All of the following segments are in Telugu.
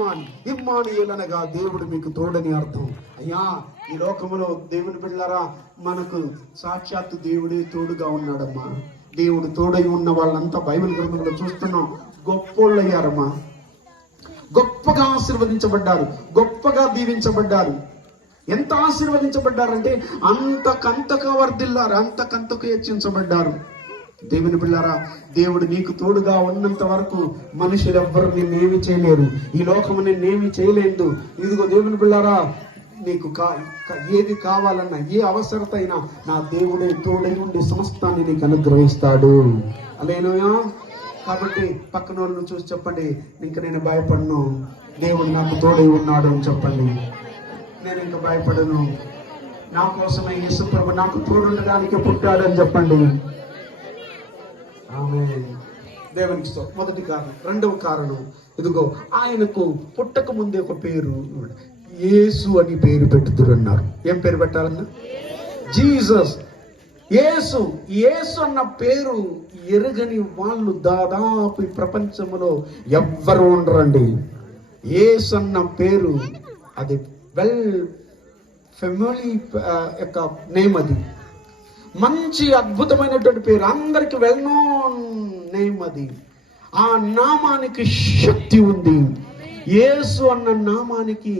ఇమ్మాని. ఇమ్మానియుల్ అనగా దేవుడు మీకు తోడని అర్థం. అయ్యా ఈ లోకములో దేవుని బిళ్ళారా మనకు సాక్షాత్తు దేవుడే తోడుగా ఉన్నాడమ్మా. దేవుడు తోడై ఉన్న వాళ్ళంతా బైబిల్ గ్రంథంలో చూస్తున్నాం. గొప్పోళ్ళు అయ్యారమ్మా గొప్పగా ఆశీర్వదించబడ్డారు. గొప్పగా దీవించబడ్డారు. ఎంత ఆశీర్వదించబడ్డారంటే అంతకంతగా వర్ధిల్లారు అంతకంతకు హెచ్చించబడ్డారు. దేవుని బిళ్ళారా దేవుడు నీకు తోడుగా ఉన్నంత వరకు మనుషులు ఎవ్వరు నిన్నేమి చేయలేరు. ఈ లోకము నిన్నేమి చేయలేదు. ఇదిగో దేవుని బిళ్ళారా నీకు కా ఏది కావాలన్నా ఏ అవసరత అయినా నా దేవుడే తోడై ఉండి సమస్తాన్ని నీకు అనుగ్రహిస్తాడు. అలేనోయా కాబట్టి పక్కన వాళ్ళని చూసి చెప్పండి ఇంకా నేను భయపడను. దేవుడు నాకు తోడై ఉన్నాడు అని చెప్పండి. నేను ఇంకా భయపడను. నా కోసమే యేసు ప్రభు నాకు తోడుండడానికి పుట్టాడు అని చెప్పండి. ఆమె దేవునికి మొదటి కారణం రెండవ కారణం ఇదిగో ఆయనకు పుట్టక ముందే ఒక పేరు యేసు అని పేరు పెట్టుతున్నారు ఏం పేరు పెట్టాలన్నా? జీసస్. యేసు యేసు అన్న పేరు ఎరగని వాళ్ళు దాదాపు ఈ ప్రపంచంలో ఎవ్వరు ఉండరండి. యేసు అన్న పేరు అది వెల్ ఫెమిలీ యొక్క నేమ్ అది. మంచి అద్భుతమైనటువంటి పేరు. అందరికి వెల్ నోన్ నేమ్ అది ఆ నామానికి శక్తి ఉంది. యేసు అన్న నామానికి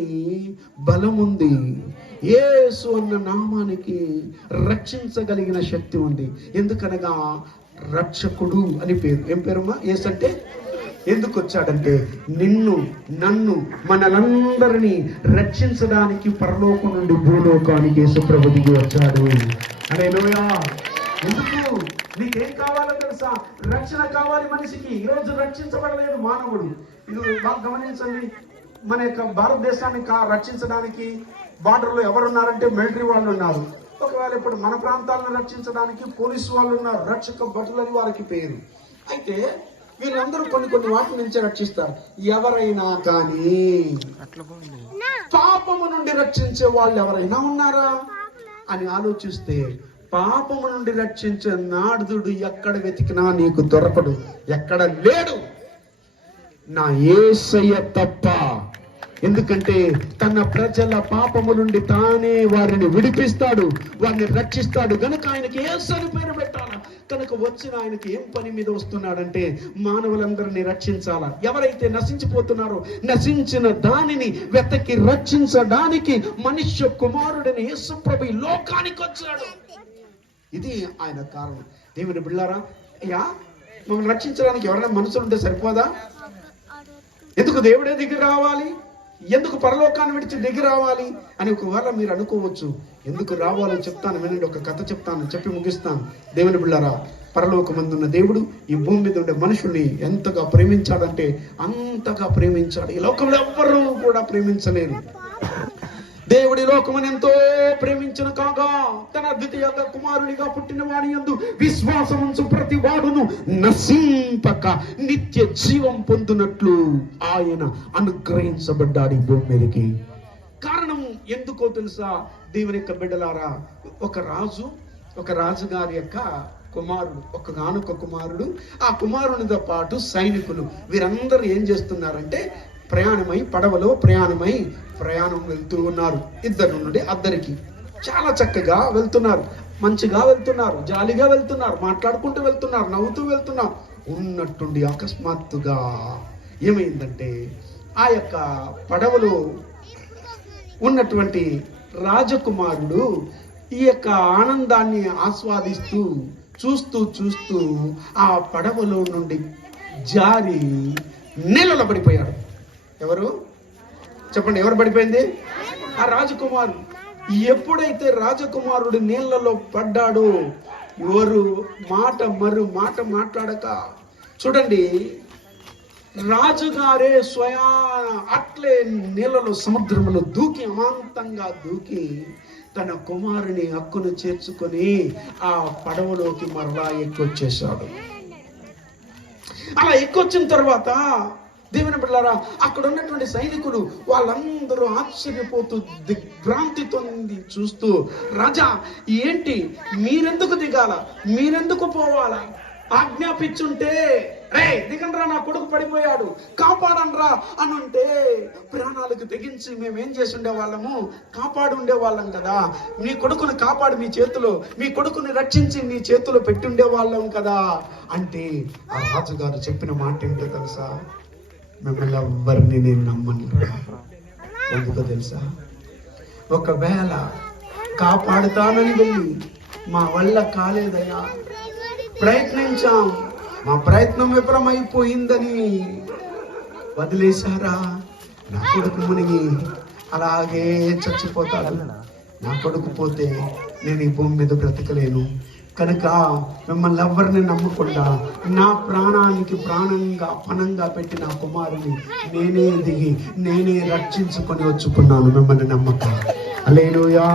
బలం ఉంది. యేసు అన్న నామానికి రక్షించగలిగిన శక్తి ఉంది. ఎందుకనగా రక్షకుడు అని పేరు. ఏం పేరమ్మా? యేసు అంటే? ఎందుకు వచ్చాడంటే నిన్ను నన్ను మనలందరినీ రక్షించడానికి పరలోకం నుండి భూలోకానికి యేసుప్రభు దిగి వచ్చాడు. ఎందుకు? నీకేం కావాలో తెలుసా? రక్షణ కావాలి మనిషికి. ఈరోజు రక్షించబడలేదు మానవుడు. ఇది బాగా గమనించండి. మన యొక్క భారతదేశాన్ని కా రక్షించడానికి బార్డర్లో ఎవరున్నారంటే మిలిటరీ వాళ్ళు ఉన్నారు. ఒకవేళ ఇప్పుడు మన ప్రాంతాలను రక్షించడానికి పోలీసు వాళ్ళు ఉన్నారు. రక్షక భటులని వారికి పేరు. అయితే వీళ్ళందరూ కొన్ని కొన్ని వాటి నుంచి రక్షిస్తారు. ఎవరైనా కానీ పాపము నుండి రక్షించే వాళ్ళు ఎవరైనా ఉన్నారా? అని ఆలోచిస్తే పాపము నుండి రక్షించే నాడుదుడు ఎక్కడ వెతికినా నీకు దొరకడు ఎక్కడ లేడు. నా ఏసయ్య తప్ప. ఎందుకంటే తన ప్రజల పాపము నుండి తానే వారిని విడిపిస్తాడు వారిని రక్షిస్తాడు. గనుక ఆయనకి ఏసని పేరు పెట్టాలని కనుక వచ్చిన ఆయనకి ఏం పని మీద వస్తున్నాడంటే మానవులందరినీ రక్షించాలా? ఎవరైతే నశించిపోతున్నారో నశించిన దానిని వెతకి రక్షించడానికి మనుష్య కుమారుడిని యేసుప్రభు ఈ లోకానికి వచ్చాడు. ఇది ఆయన కారణం. దేవుని బిళ్ళారా? అయ్యా మమ్మల్ని రక్షించడానికి ఎవరైనా మనుషులు ఉంటే సరిపోదా? ఎందుకు దేవుడే దిగి రావాలి? ఎందుకు పరలోకాన్ని విడిచి దిగి రావాలి అని ఒకవేళ మీరు అనుకోవచ్చు. ఎందుకు రావాలో చెప్తాను వినండి ఒక కథ చెప్తాను చెప్పి ముగిస్తాను. దేవుని బిళ్ళారా పరలోకమందున్న దేవుడు ఈ భూమి మీద ఉండే మనుషుల్ని ఎంతగా ప్రేమించాడంటే అంతగా ప్రేమించాడు. ఈ లోకంలో ఎవ్వరూ కూడా ప్రేమించలేరు. దేవుడి లోకమును ఎంతో ప్రేమించిన కాగా తన ద్వితీయ కుమారునిగా పుట్టిన వాడి యందు విశ్వాసం ప్రతి వాడును నశింపక నిత్య జీవం పొందునట్లు ఆయన అనుగ్రహించబడ్డాడు ఈ భూమి మీదకి. కారణం ఎందుకో తెలుసా? దేవుని యొక్క బిడ్డలారా ఒక రాజు ఒక రాజుగారి యొక్క కుమారుడు ఒక గానుక కుమారుడు ఆ కుమారునితో పాటు సైనికులు వీరందరూ ఏం చేస్తున్నారంటే ప్రయాణమై పడవలో ప్రయాణమై ప్రయాణం వెళ్తూ ఉన్నారు. ఇద్దరు నుండి అద్దరికి చాలా చక్కగా వెళ్తున్నారు. మంచిగా వెళ్తున్నారు. జాలిగా వెళ్తున్నారు. మాట్లాడుకుంటూ వెళ్తున్నారు. నవ్వుతూ వెళ్తున్నారు. ఉన్నట్టుండి అకస్మాత్తుగా ఏమైందంటే ఆ యొక్క పడవలో ఉన్నటువంటి రాజకుమారుడు ఈ యొక్క ఆనందాన్ని ఆస్వాదిస్తూ చూస్తూ చూస్తూ ఆ పడవలో నుండి జారి నీళ్ళలో పడిపోయాడు. ఎవరు? చెప్పండి ఎవరు పడిపోయింది? ఆ రాజకుమారుడు ఎప్పుడైతే రాజకుమారుడు నీళ్ళలో పడ్డాడో ఎవరు మాట మరు మాట మాట్లాడక? చూడండి రాజుగారే స్వయా అట్లే నీళ్ళలో సముద్రంలో దూకి అమాంతంగా దూకి తన కుమారుని హక్కును చేర్చుకొని ఆ పడవలోకి మరలా ఎక్కొచ్చేశాడు. అలా ఎక్కొచ్చిన తర్వాత దేవుని బిడ్డారా అక్కడ ఉన్నటువంటి సైనికులు వాళ్ళందరూ ఆశ్చర్యపోతూ దిగ్భ్రాంతితో చూస్తూ రాజా ఏంటి? మీరెందుకు దిగాల? మీరెందుకు పోవాలా? ఆజ్ఞాపించుంటే రే దిగండ్రా నా కొడుకు పడిపోయాడు కాపాడండ్రా అని అంటే ప్రాణాలకు తెగించి మేమేం చేసి ఉండేవాళ్ళము కాపాడు ఉండేవాళ్ళం కదా. మీ కొడుకుని కాపాడు మీ చేతిలో మీ కొడుకుని రక్షించి మీ చేతిలో పెట్టి ఉండేవాళ్ళం కదా. అంటే ఆ రాజుగారు చెప్పిన మాట ఏంటో తెలుసా? మిమ్మల్ని ఎవ్వరిని నేను నమ్మను. ఎందుకో తెలుసా? ఒకవేళ కాపాడుతానని వెళ్ళి మా వల్ల కాలేదయ్యా ప్రయత్నించాం. మా ప్రయత్నం విఫలమైపోయిందని వదిలేశారా? నా కొడుకు మునిగి అలాగే చచ్చిపోతాడు. నా కొడుకు పోతే నేను ఈ భూమి మీద బ్రతకలేను. కనుక మిమ్మల్ని ఎవరిని నమ్మకుండా నా ప్రాణానికి ప్రాణంగా పణంగా పెట్టిన కుమారుని నేనే దిగి నేనే రక్షించుకొని వచ్చుకున్నాను. మిమ్మల్ని నమ్మక. అలేనుయా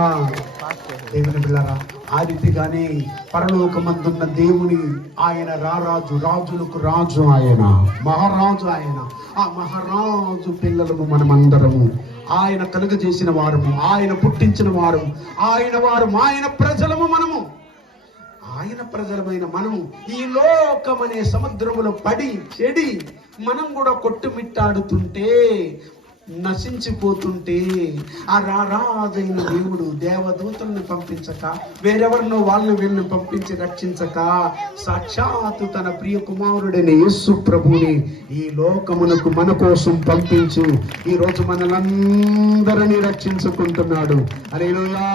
దేవుని బిళ్ళరా ఆ రీతిగానే పరలోకమందున్న దేవుని ఆయన రారాజు రాజులకు రాజు ఆయన మహారాజు ఆయన. ఆ మహారాజు పిల్లలము మనమందరము. ఆయన కలుగజేసిన వారము ఆయన పుట్టించిన వారు ఆయన వారు ఆయన ప్రజలము మనము. ఆయన ప్రజలమైన మనం ఈ లోకమనే సముద్రములో పడి చెడి మనం కూడా కొట్టుమిట్టాడుతుంటే నశించిపోతుంటే ఆ రారాజైన దేవుడు దేవదూతలను పంపించక వేరెవరినో వాళ్ళని వీళ్ళని పంపించి రక్షించక సాక్షాత్తు తన ప్రియ కుమారుడైన యేసు ప్రభుని ఈ లోకమునకు మన కోసం పంపించు. ఈ రోజు మనలందరినీ రక్షించుకుంటున్నాడు. అరేలోయా